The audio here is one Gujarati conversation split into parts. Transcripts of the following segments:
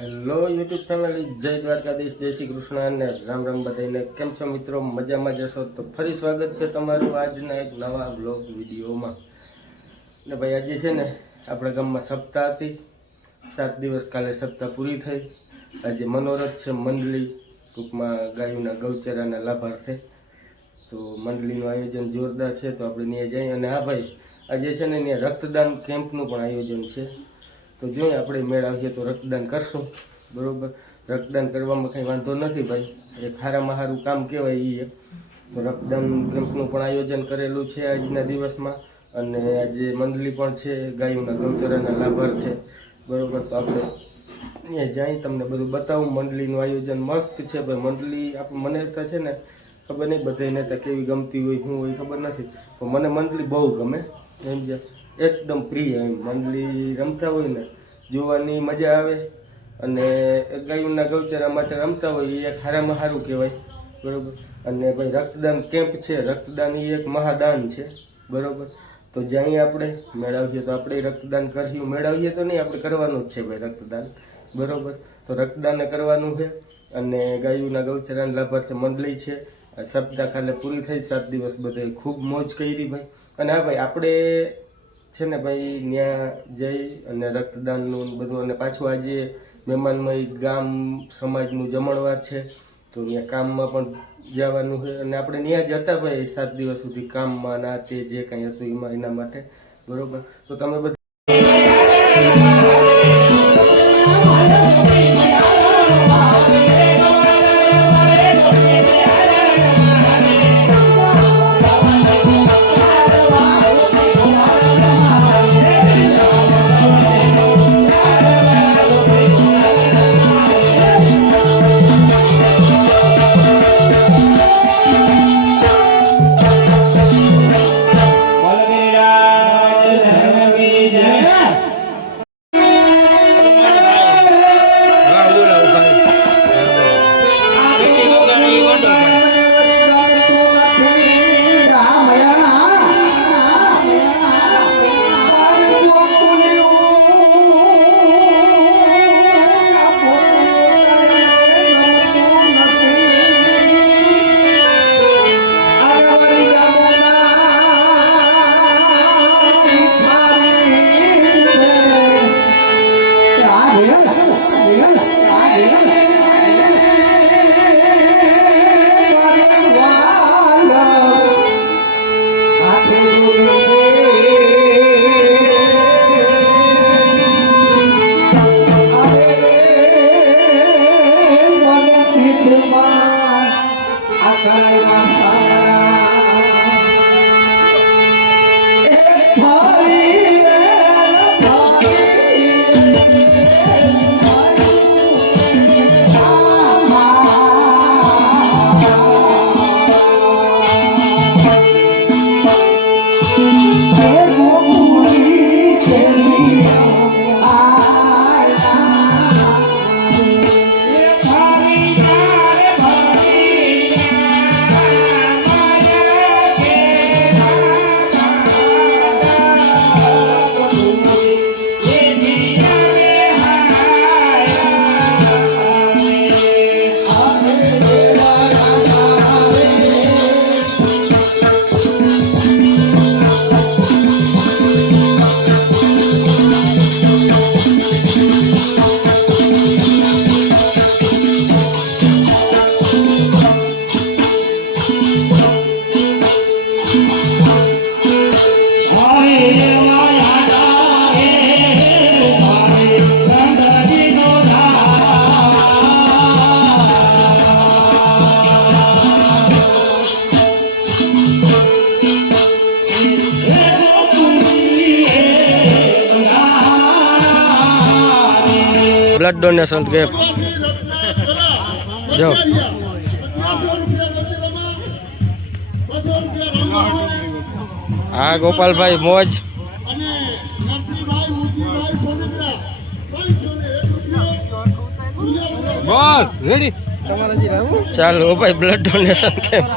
હેલો યુટ્યુબ ફેમિલી, જય દ્વારકાધીશ, જય શ્રી કૃષ્ણ અને રામ રામ બધાને. કેમ છો મિત્રો? મજામાં જશો તો ફરી સ્વાગત છે તમારું આજના એક નવા બ્લોગ વિડીયોમાં. ને ભાઈ, આજે છે ને આપણા ગામમાં સપ્તાહ હતી. 7 દિવસ કાલે સપ્તાહ પૂરી થઈ. આજે મનોરથ છે, મંડળી, ટૂંકમાં ગાયોના ગૌચરાના લાભાર્થે. તો મંડળીનું આયોજન જોરદાર છે, તો આપણે ત્યાં જઈએ. અને હા ભાઈ, આજે છે ને ત્યાં રક્તદાન કેમ્પનું પણ આયોજન છે. તો જોઈએ આપણે મેળ આવીએ તો રક્તદાન કરશું, બરાબર. રક્તદાન કરવામાં કંઈ વાંધો નથી ભાઈ, એક સારામાં સારું કામ કહેવાય એ. તો રક્તદાન કેમ્પનું પણ આયોજન કરેલું છે આજના દિવસમાં. અને આજે મંડળી પણ છે ગાયોના ગૌચરાના લાભાર્થે, બરાબર. તો આપણે ત્યાં જાય, તમને બધું બતાવું. મંડળીનું આયોજન મસ્ત છે ભાઈ. મંડળી મને તો છે ને ખબર નહીં બધાને તો કેવી ગમતી હોય, શું હોય ખબર નથી, પણ મને મંડળી બહુ ગમે. એમ જે એકદમ પ્રિય, એમ મંડળી રમતા હોય ને જોવાની મજા આવે. અને ગાયોના ગૌચરા માટે રમતા હોય એ એક સારામાં સારું કહેવાય, બરાબર. અને ભાઈ રક્તદાન કેમ્પ છે, રક્તદાન એ એક મહાદાન છે, બરાબર. તો જ્યાં આપણે મેળવીએ તો આપણે રક્તદાન કરીએ, મેળવીએ તો નહીં, આપણે કરવાનું જ છે ભાઈ રક્તદાન, બરાબર. તો રક્તદાન કરવાનું છે. અને ગાયોના ગૌચરાના લાભાર્થે મંડળી છે. સપ્તાહ કાલે પૂરી થઈ, 7 દિવસ બધાએ ખૂબ મોજ કરી ભાઈ. અને હા ભાઈ, આપણે છે ને ભાઈ ત્યાં જઈ અને રક્તદાનનું બધું, અને પાછું આજે મહેમાનમય ગામ સમાજનું જમણવાર છે, તો ત્યાં કામમાં પણ જવાનું છે. અને આપણે ત્યાં જ હતા ભાઈ 7 દિવસ સુધી, કામમાં ના તે જે કંઈ હતું એના માટે, બરાબર. તો તમે બધા બ્લડ ડોનેશન કેમ્પ જો હા ગોપાલભાઈ મોજ. બસ રેડી ચાલો ભાઈ, બ્લડ ડોનેશન કેમ્પ.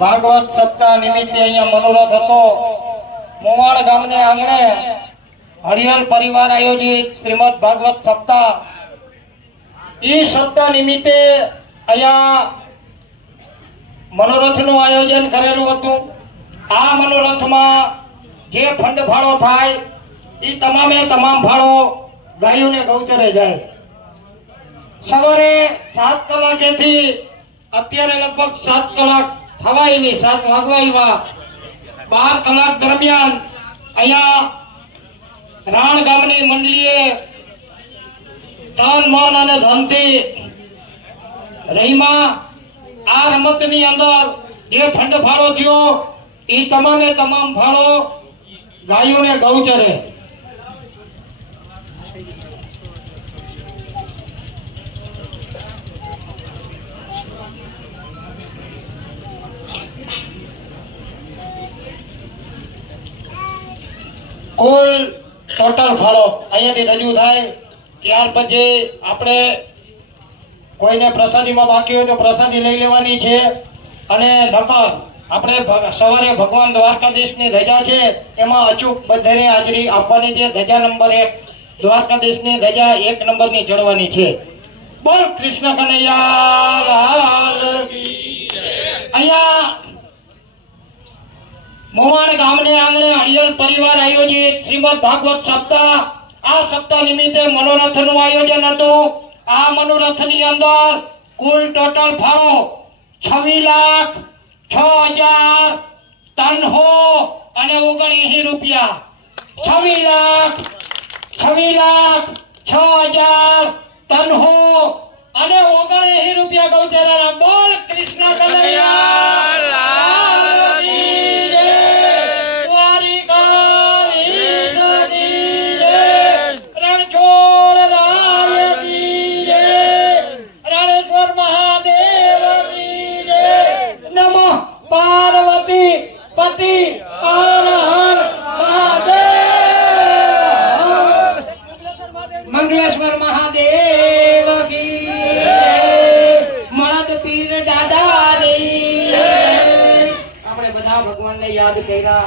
ભાગવત સપ્તાહ નિમિત્તે અહીંયા મનોરથ હતો. મોવાડ ગામને આંગણે હરિયલ પરિવાર આયોજિત શ્રીમદ ભાગવત સપ્તાહ. એ સપ્તાહ નિમિત્તે અહીંયા મનોરથનું આયોજન કરેલું હતું. આ મનોરથમાં જે ફંડ ફાળો થાય એ તમામે તમામ ફાળો ગાયોને ગૌચરે જાય. સવારે 7 કલાકેથી અત્યારે લગભગ 7 કલાક થવા આવી, 7 વાગવા આવ્યા. 12 કલાક દરમિયાન અહીંયા રાણ ગામની મંડળીએ તન મન અને ધનથી રહીમાં આ રમતની અંદર જે ફંડ ફાળો થયો એ તમામે તમામ ફાળો ગાયોને ગૌચરે. કુલ ટોટલ ફાળો અહીંયાથી રજૂ થાય. ત્યાર પછી આપણે કોઈને પ્રસાદીમાં બાકી હોય તો પ્રસાદી લઈ લેવાની છે. અને નકર આપણે સવારે ભગવાન દ્વારકાધીશની ધજા છે એમાં અચૂક બધાને હાજરી આપવાની છે. ધજા નંબર 1 દ્વારકાધીશની ધજા 1 નંબરની ચડવાની છે. બોલ કૃષ્ણ કનૈયા લાલ કી જય. મોવાણ ગામને આંગણે હળિયલ પરિવાર આયોજિત શ્રીમદ ભાગવત સપ્તાહ આ સપ્તાહ નિમિત્તે મનોરથનું આયોજન હતું. આ મનોરથની અંદર કુલ ટોટલ ફાળો 26,03,79 રૂપિયા. 26,06,03,79 રૂપિયા ગૌચરાના. બોલ કૃષ્ણ કનૈયા લાલ કી જય. દ્વારિકાધીશ કી જય. રણછોડ રાય કી જય. રણેશ્વર મહાદેવ કી જય. નમઃ પાર્વતી પતિ હર હર મહાદેવ. મંગલેશ્વર મહાદેવ કી જય. મળદ પીર દાદાની જય. આપણે બધા ભગવાનને યાદ કર્યા.